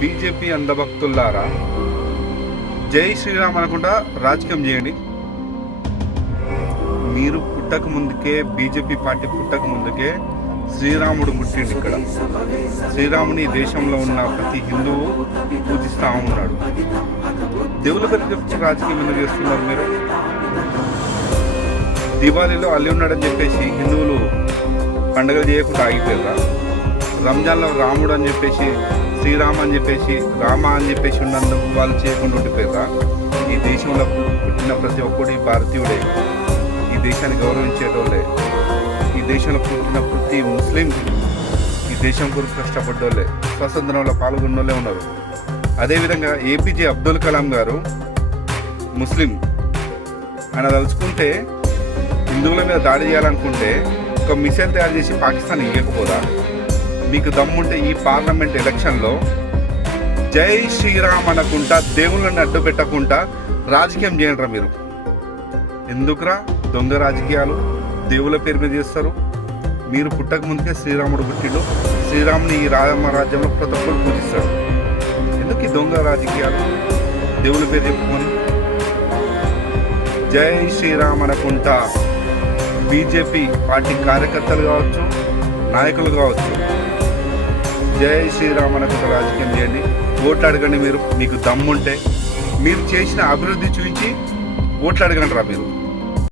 BJP అంధభక్తులారా, జై శ్రీరామ్ అనుకుంటా రాజకీయం చేయండి. మీరు పుట్టక ముందుకే, బీజేపీ పార్టీ పుట్టక ముందుకే శ్రీరాముడు పుట్టిండు ఇక్కడ. శ్రీరాముని దేశంలో ఉన్న ప్రతి హిందువు పూజిస్తూ ఉన్నాడు. దేవుళ్ళ పేరు చెప్పి రాజకీయం ఎందుకు చేస్తున్నారు మీరు? దివాళీలో అల్లి ఉన్నాడని చెప్పేసి హిందువులు పండుగలు చేయకుండా ఆగిపోయారా? రంజాన్లో రాముడు అని చెప్పేసి, శ్రీరామ్ అని చెప్పేసి, రామ అని చెప్పేసి ఉన్నందుకు వాళ్ళు చేయకుండా ఉండిపోయారా? ఈ దేశంలో పుట్టిన ప్రతి ఒక్కటి భారతీయుడే, ఈ దేశాన్ని గౌరవించేటోళ్ళే, ఈ దేశంలో పుట్టిన ప్రతి ముస్లిం ఈ దేశం కొరకు కష్టపడ్డోళ్ళే, స్వతంత్రంలో పాల్గొన్నోళ్ళే ఉన్నారు. అదేవిధంగా ఏపీజే అబ్దుల్ కలాం గారు ముస్లిం. ఆయన తలుచుకుంటే హిందువుల మీద దాడి చేయాలనుకుంటే ఒక మిసైల్ తయారు చేసి పాకిస్తాన్ ఇవ్వకపోదా? మీకు దమ్ముంటే ఈ పార్లమెంట్ ఎలక్షన్లో జై శ్రీరామ్ అనుకుంటా, దేవుళ్ళని అడ్డు పెట్టకుండా రాజకీయం చేయండిరా మీరు. ఎందుకురా దొంగ రాజకీయాలు? దేవుళ్ళ పేరు మీద చేస్తారు. మీరు పుట్టక ముందుకే శ్రీరాముడు పుట్టిండు. శ్రీరాముని ఈ రాజ్యంలో ప్రతి ఒక్కరు పూజిస్తాడు. ఎందుకు ఈ దొంగ రాజకీయాలు? దేవుళ్ళ పేరు చెప్పుకొని జై శ్రీరామ్ అనుకుంటా బీజేపీ పార్టీ కార్యకర్తలు కావచ్చు, నాయకులు కావచ్చు, జై శ్రీరామ్ అనుకుంటా రాజకీయం చేయండి. ఓట్లు అడగండి. మీరు మీకు దమ్ముంటే మీరు చేసిన అభివృద్ధి చూపించి ఓట్లు అడగండి రా మీరు.